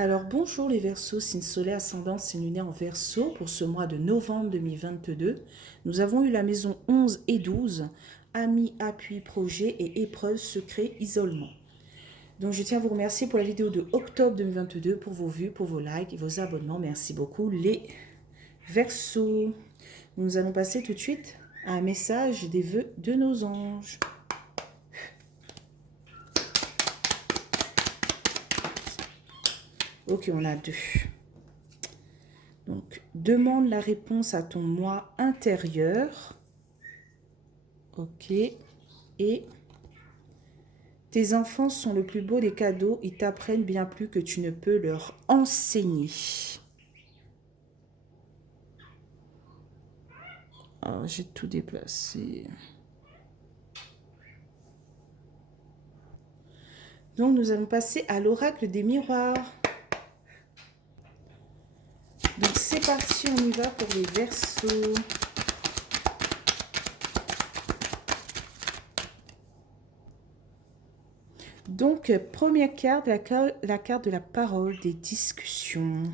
Alors bonjour les Verseaux, signe solaire, ascendant, signe lunaire en Verseau pour ce mois de novembre 2022. Nous avons eu la maison 11 et 12, amis, appui, projet et épreuves, secrets, isolement. Donc je tiens à vous remercier pour la vidéo de octobre 2022, pour vos vues, pour vos likes et vos abonnements. Merci beaucoup les Verseaux. Nous allons passer tout de suite à un message des vœux de nos anges. Ok, on a deux. Donc, demande la réponse à ton moi intérieur. Ok. Et tes enfants sont le plus beau des cadeaux. Ils t'apprennent bien plus que tu ne peux leur enseigner. Alors, j'ai tout déplacé. Donc, nous allons passer à l'oracle des miroirs. Donc, c'est parti, on y va pour les Verseaux. Donc, première carte, la carte de la parole, des discussions.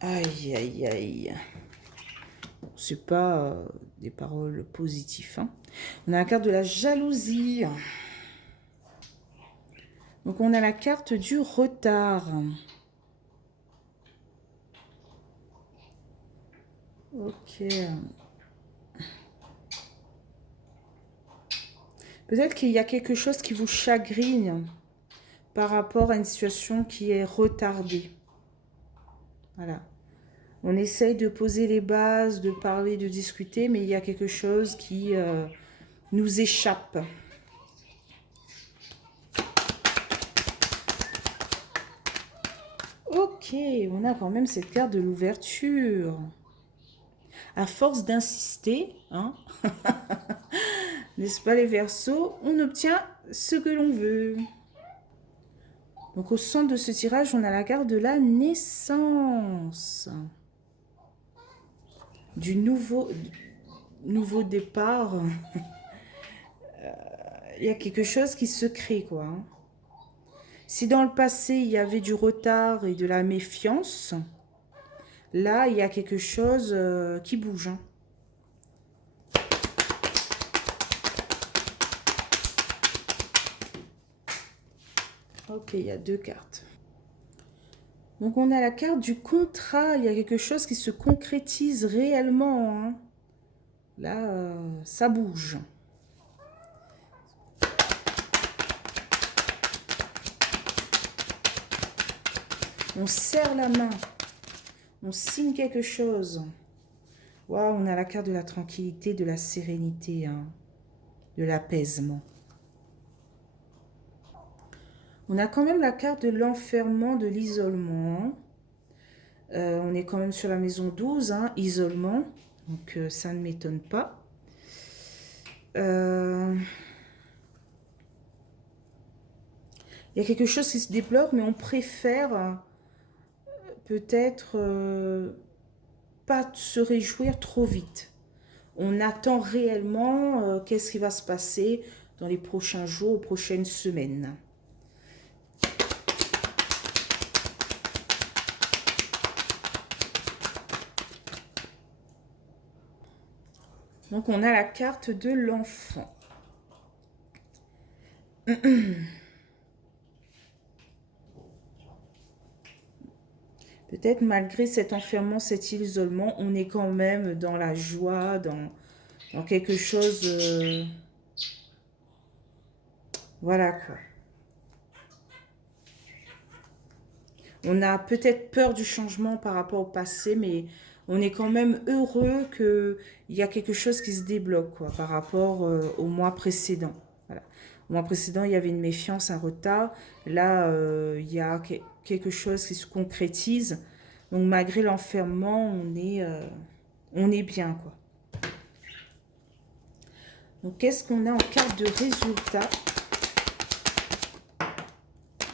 Aïe, aïe, aïe. C'est pas des paroles positives. Hein. On a la carte de la jalousie. Donc, on a la carte du retard. Ok. Peut-être qu'il y a quelque chose qui vous chagrine par rapport à une situation qui est retardée. Voilà. On essaye de poser les bases, de parler, de discuter, mais il y a quelque chose qui nous échappe. Ok, on a quand même cette carte de l'ouverture. À force d'insister, hein, n'est-ce pas les Verseaux, on obtient ce que l'on veut. Donc au centre de ce tirage, on a la carte de la naissance. Du nouveau départ. Il y a quelque chose qui se crée, quoi. Si dans le passé, il y avait du retard et de la méfiance, là, il y a quelque chose qui bouge. Hein. Ok, il y a deux cartes. Donc, on a la carte du contrat. Il y a quelque chose qui se concrétise réellement. Hein. Là, ça bouge. On serre la main. On signe quelque chose. Waouh, on a la carte de la tranquillité, de la sérénité, hein, de l'apaisement. On a quand même la carte de l'enfermement, de l'isolement. On est quand même sur la maison 12, hein, isolement. Donc ça ne m'étonne pas. Il y a quelque chose qui se débloque, mais on préfère peut-être pas se réjouir trop vite. On attend réellement qu'est-ce qui va se passer dans les prochains jours, prochaines semaines. Donc, on a la carte de l'enfant. Peut-être malgré cet enfermement, cet isolement, on est quand même dans la joie, dans quelque chose... voilà quoi. On a peut-être peur du changement par rapport au passé, mais on est quand même heureux qu'il y a quelque chose qui se débloque quoi, par rapport au mois précédent. Voilà. Au mois précédent, il y avait une méfiance, un retard. Là, il y a quelque chose qui se concrétise. Donc, malgré l'enfermement, on est bien, quoi. Donc, qu'est-ce qu'on a en carte de résultat?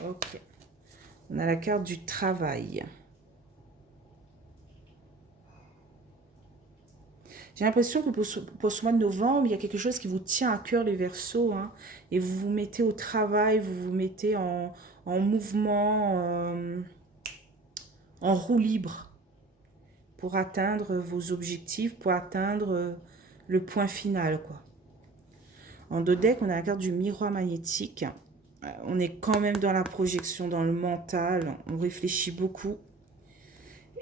Ok. On a la carte du travail. J'ai l'impression que pour ce mois de novembre, il y a quelque chose qui vous tient à cœur, les Verseaux, hein, et vous vous mettez au travail, vous vous mettez en mouvement, en roue libre pour atteindre vos objectifs, pour atteindre le point final, quoi. En dos deck, on a la carte du miroir magnétique. On est quand même dans la projection, dans le mental. On réfléchit beaucoup.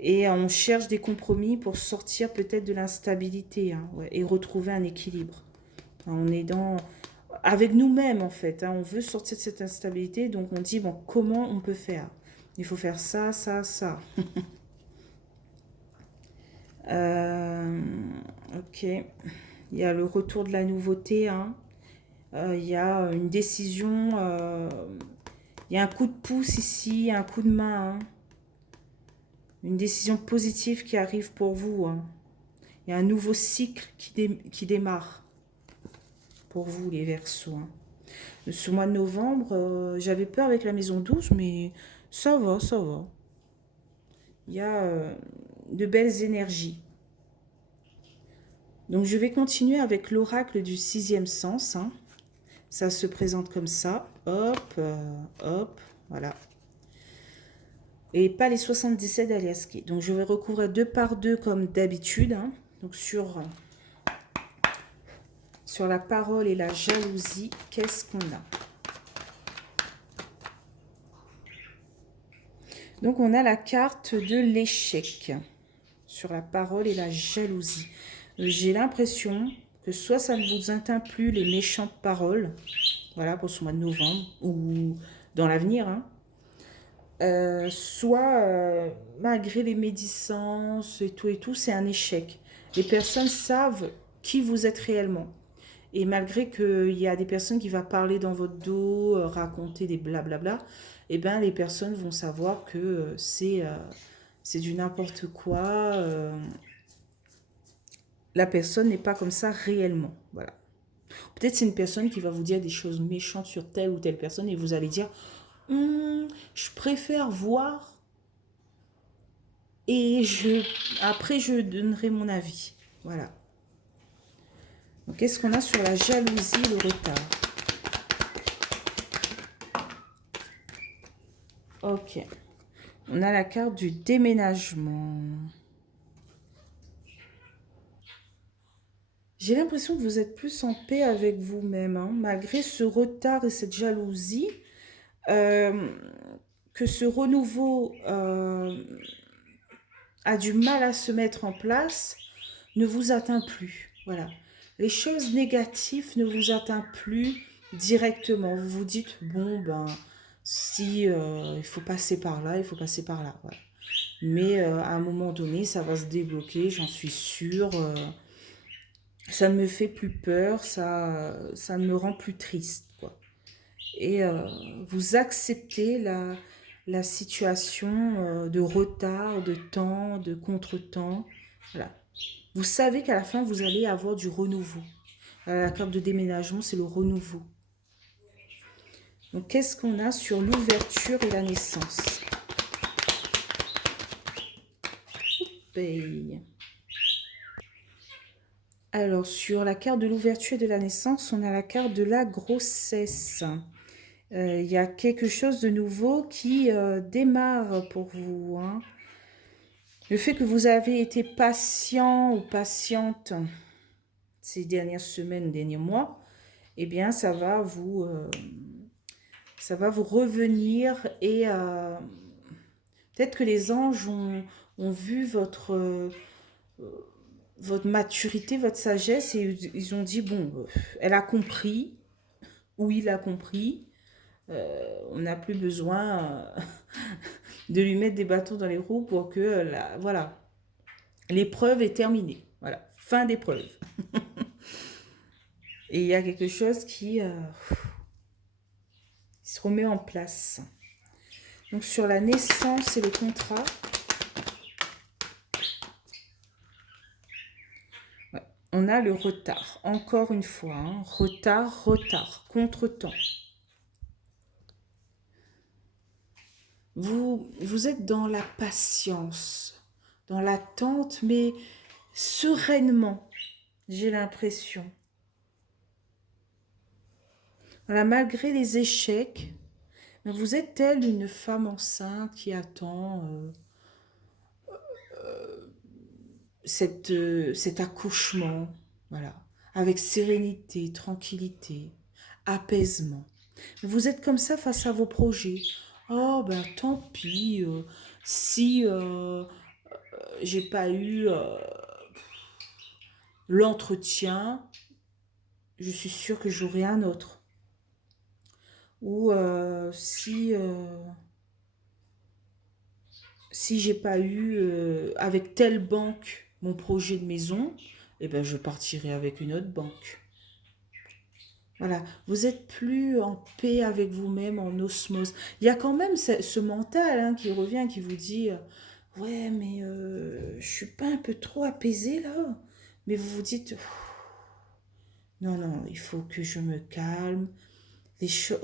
Et on cherche des compromis pour sortir peut-être de l'instabilité, hein, ouais, et retrouver un équilibre. On est dans... avec nous-mêmes, en fait. Hein, on veut sortir de cette instabilité. Donc, on dit, bon, comment on peut faire? Il faut faire ça, ça, ça. Ok. Il y a le retour de la nouveauté, hein. Il y a une décision, il y a un coup de pouce ici, un coup de main, hein. Une décision positive qui arrive pour vous, hein. Il y a un nouveau cycle qui démarre pour vous, les Verseaux, hein. Ce mois de novembre, j'avais peur avec la maison 12, mais ça va, ça va. Il y a de belles énergies. Donc je vais continuer avec l'oracle du sixième sens, hein. Ça se présente comme ça. Hop, hop, voilà. Et pas les 77 d'Aliaski. Donc je vais recouvrir 2 par 2 comme d'habitude, hein. Donc sur la parole et la jalousie, qu'est-ce qu'on a? Donc on a la carte de l'échec sur la parole et la jalousie. J'ai l'impression que soit ça ne vous atteint plus les méchantes paroles, voilà, pour ce mois de novembre, ou dans l'avenir, hein. Soit malgré les médisances et tout, c'est un échec. Les personnes savent qui vous êtes réellement. Et malgré qu'il y a des personnes qui vont parler dans votre dos, raconter des blablabla, eh ben, les personnes vont savoir que c'est du n'importe quoi. La personne n'est pas comme ça réellement. Voilà. Peut-être c'est une personne qui va vous dire des choses méchantes sur telle ou telle personne et vous allez dire je préfère voir et après je donnerai mon avis. Voilà. Donc qu'est-ce qu'on a sur la jalousie, le retard? Ok. On a la carte du déménagement. J'ai l'impression que vous êtes plus en paix avec vous-même, hein, malgré ce retard et cette jalousie. Que ce renouveau a du mal à se mettre en place, ne vous atteint plus. Voilà. Les choses négatives ne vous atteignent plus directement. Vous vous dites, bon, ben, si il faut passer par là, il faut passer par là. Voilà. Mais à un moment donné, ça va se débloquer, j'en suis sûre. Ça ne me fait plus peur, ça ne me rend plus triste, quoi. Et vous acceptez la situation de retard, de temps, de contretemps. Voilà. Vous savez qu'à la fin, vous allez avoir du renouveau. La carte de déménagement, c'est le renouveau. Donc, qu'est-ce qu'on a sur l'ouverture et la naissance? Paye. Alors, sur la carte de l'ouverture et de la naissance, on a la carte de la grossesse. Il y a quelque chose de nouveau qui démarre pour vous, hein. Le fait que vous avez été patient ou patiente ces dernières semaines, derniers mois, eh bien, ça va vous revenir et peut-être que les anges ont vu votre maturité, votre sagesse et ils ont dit, bon, elle a compris, ou il a compris, on n'a plus besoin de lui mettre des bâtons dans les roues pour que, voilà, l'épreuve est terminée. Voilà, fin d'épreuve. Et il y a quelque chose qui se remet en place. Donc sur la naissance et le contrat, ouais, on a le retard. Encore une fois, hein, retard, contretemps. Vous êtes dans la patience, dans l'attente, mais sereinement. J'ai l'impression. Voilà, malgré les échecs, vous êtes telle une femme enceinte qui attend cet accouchement, voilà, avec sérénité, tranquillité, apaisement. Vous êtes comme ça face à vos projets. Oh ben tant pis, si j'ai pas eu l'entretien, je suis sûre que j'aurai un autre. Ou si j'ai pas eu avec telle banque mon projet de maison, eh ben je partirai avec une autre banque. Voilà, vous êtes plus en paix avec vous-même, en osmose. Il y a quand même ce mental hein, qui revient, qui vous dit ouais, mais je suis pas un peu trop apaisée là. Mais vous vous dites non, non, il faut que je me calme.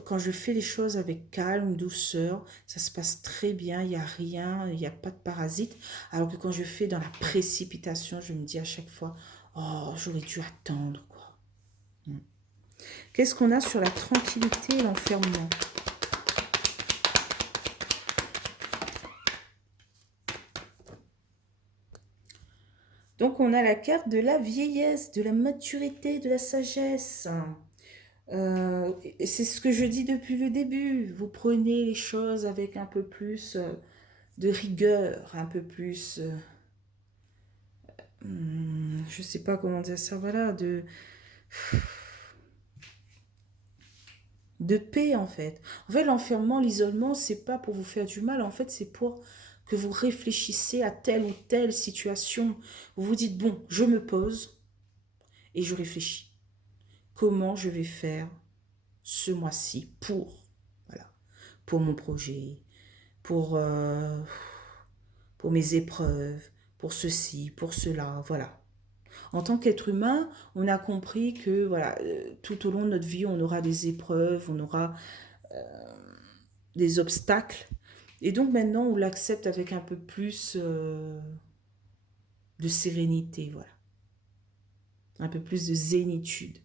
Quand je fais les choses avec calme, douceur, ça se passe très bien, il n'y a rien, il n'y a pas de parasite. Alors que quand je fais dans la précipitation, je me dis à chaque fois oh, j'aurais dû attendre quoi. Qu'est-ce qu'on a sur la tranquillité et l'enfermement? Donc on a la carte de la vieillesse, de la maturité, de la sagesse. C'est ce que je dis depuis le début. Vous prenez les choses avec un peu plus de rigueur, un peu plus, je sais pas comment dire ça, voilà, de paix en fait. En fait, l'enfermement, l'isolement, c'est pas pour vous faire du mal, en fait, c'est pour que vous réfléchissez à telle ou telle situation. Vous vous dites, bon, je me pose et je réfléchis. Comment je vais faire ce mois-ci voilà, pour mon projet, pour, euh, pour mes épreuves, pour ceci, pour cela, voilà. En tant qu'être humain, on a compris que voilà, tout au long de notre vie, on aura des épreuves, on aura des obstacles. Et donc maintenant, on l'accepte avec un peu plus de sérénité, voilà. Un peu plus de zénitude.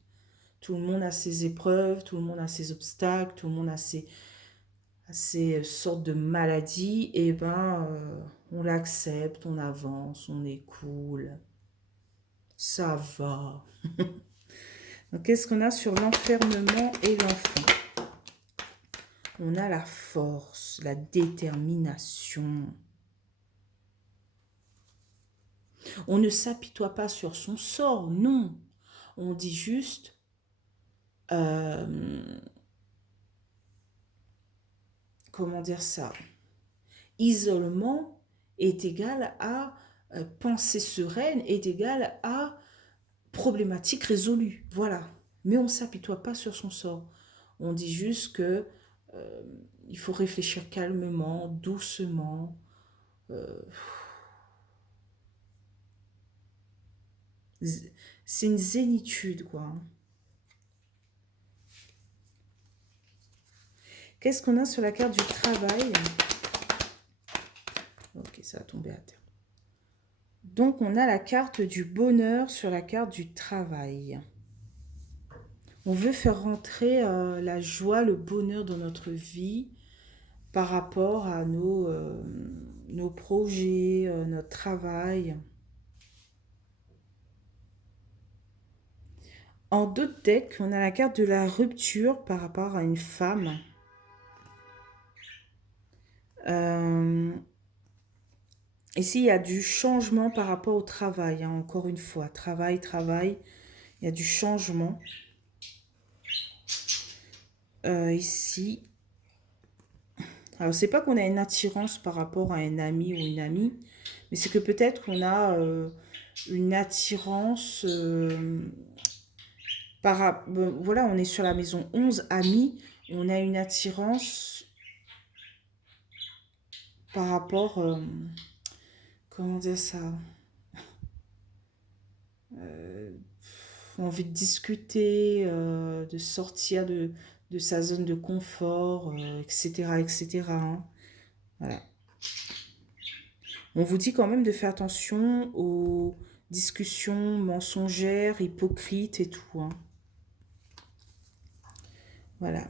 Tout le monde a ses épreuves, tout le monde a ses obstacles, tout le monde a ses sortes de maladies. Et ben, on l'accepte, on avance, on est cool. Ça va. Donc, qu'est-ce qu'on a sur l'enfermement et l'enfant? On a la force, la détermination. On ne s'apitoie pas sur son sort, non. On dit juste, euh, comment dire ça? Isolement est égal à pensée sereine, est égal à problématique résolue. Voilà. Mais on ne s'apitoie pas sur son sort. On dit juste que il faut réfléchir calmement, doucement. euh, c'est une zénitude, quoi. Qu'est-ce qu'on a sur la carte du travail? Ok, ça va tomber à terre. Donc, on a la carte du bonheur sur la carte du travail. On veut faire rentrer la joie, le bonheur dans notre vie par rapport à nos projets, notre travail. En d'autres decks, on a la carte de la rupture par rapport à une femme. Ici, il y a du changement par rapport au travail. Hein, encore une fois, travail, travail. Il y a du changement. Ici. Alors, c'est pas qu'on a une attirance par rapport à un ami ou une amie, mais c'est que peut-être qu'on a une attirance voilà, on est sur la maison 11, amis. On a une attirance par rapport... comment dire ça? Envie de discuter, de sortir de sa zone de confort, etc. etc. Hein. Voilà. On vous dit quand même de faire attention aux discussion mensongère, hypocrite et tout. Hein. Voilà.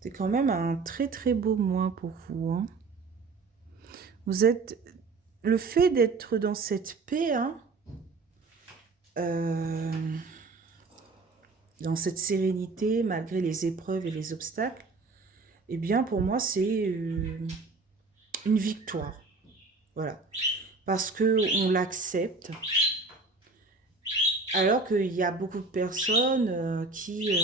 C'est quand même un très très beau mois pour vous. Hein. Vous êtes... Le fait d'être dans cette paix, hein, dans cette sérénité, malgré les épreuves et les obstacles, eh bien pour moi c'est une victoire. Voilà. Parce qu'on l'accepte. Alors qu'il y a beaucoup de personnes qui,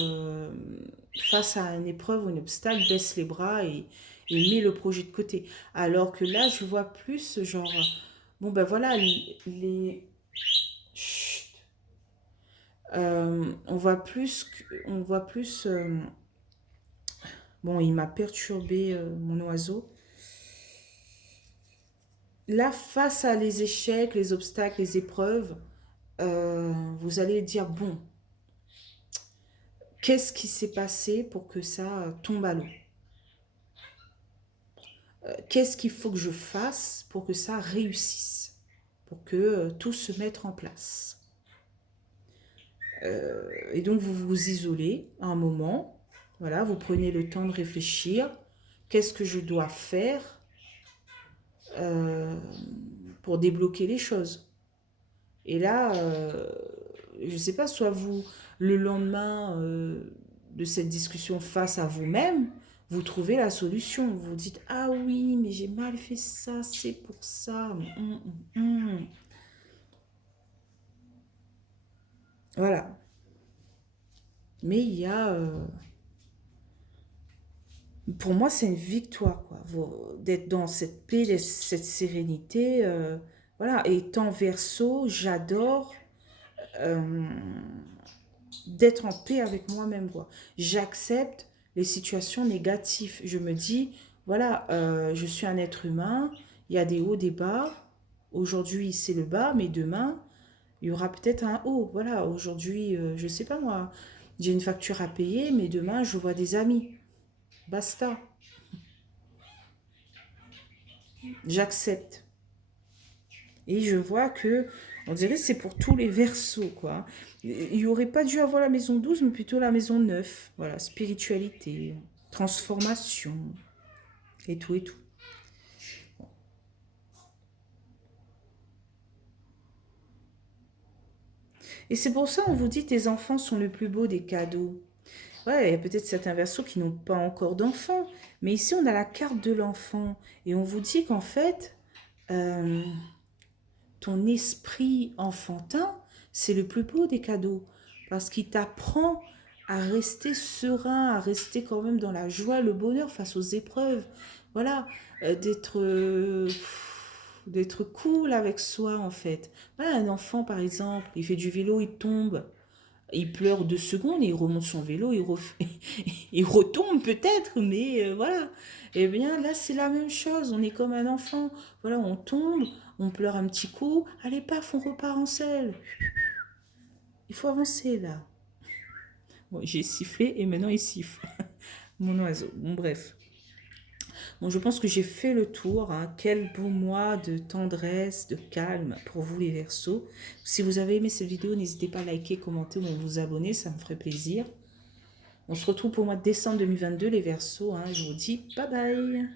face à une épreuve ou un obstacle, baissent les bras et met le projet de côté. Alors que là, je vois plus genre, bon ben voilà, Chut. On voit plus, bon, il m'a perturbé mon oiseau. Là, face à les échecs, les obstacles, les épreuves, vous allez dire, bon, qu'est-ce qui s'est passé pour que ça tombe à l'eau? Qu'est-ce qu'il faut que je fasse pour que ça réussisse? Pour que tout se mette en place. Et donc, vous vous isolez un moment. Voilà, vous prenez le temps de réfléchir. Qu'est-ce que je dois faire pour débloquer les choses? Et là, je ne sais pas, soit vous, le lendemain de cette discussion face à vous-même, vous trouvez la solution. Vous dites, ah oui, mais j'ai mal fait ça, c'est pour ça. Voilà. Mais il y a... pour moi, c'est une victoire, quoi. D'être dans cette paix, cette sérénité. Voilà. Et étant Verseau, j'adore d'être en paix avec moi-même, quoi. J'accepte les situations négatives. Je me dis, voilà, je suis un être humain, il y a des hauts, des bas. Aujourd'hui, c'est le bas, mais demain, il y aura peut-être un haut. Voilà, aujourd'hui, je sais pas moi, j'ai une facture à payer, mais demain, je vois des amis. Basta. J'accepte. Et je vois que, on dirait que c'est pour tous les versos, quoi. Il n'y aurait pas dû avoir la maison 12, mais plutôt la maison 9. Voilà, spiritualité, transformation, et tout et tout. Et c'est pour ça on vous dit tes enfants sont le plus beau des cadeaux. Ouais, il y a peut-être certains versos qui n'ont pas encore d'enfants, mais ici on a la carte de l'enfant. Et on vous dit qu'en fait, euh, ton esprit enfantin, c'est le plus beau des cadeaux. Parce qu'il t'apprend à rester serein, à rester quand même dans la joie, le bonheur face aux épreuves. Voilà, d'être cool avec soi en fait. Voilà, un enfant par exemple, il fait du vélo, il tombe, il pleure 2 secondes, et il remonte son vélo, il retombe peut-être, mais voilà. Eh bien là, c'est la même chose. On est comme un enfant. Voilà, on tombe, on pleure un petit coup. Allez, paf, on repart en selle. Il faut avancer là. Bon, j'ai sifflé et maintenant il siffle. Mon oiseau. Bon, bref. Bon, je pense que j'ai fait le tour. Hein. Quel beau mois de tendresse, de calme pour vous les Verseaux. Si vous avez aimé cette vidéo, n'hésitez pas à liker, commenter ou à vous abonner, ça me ferait plaisir. On se retrouve pour le mois de décembre 2022, les Verseaux. Hein. Je vous dis bye bye.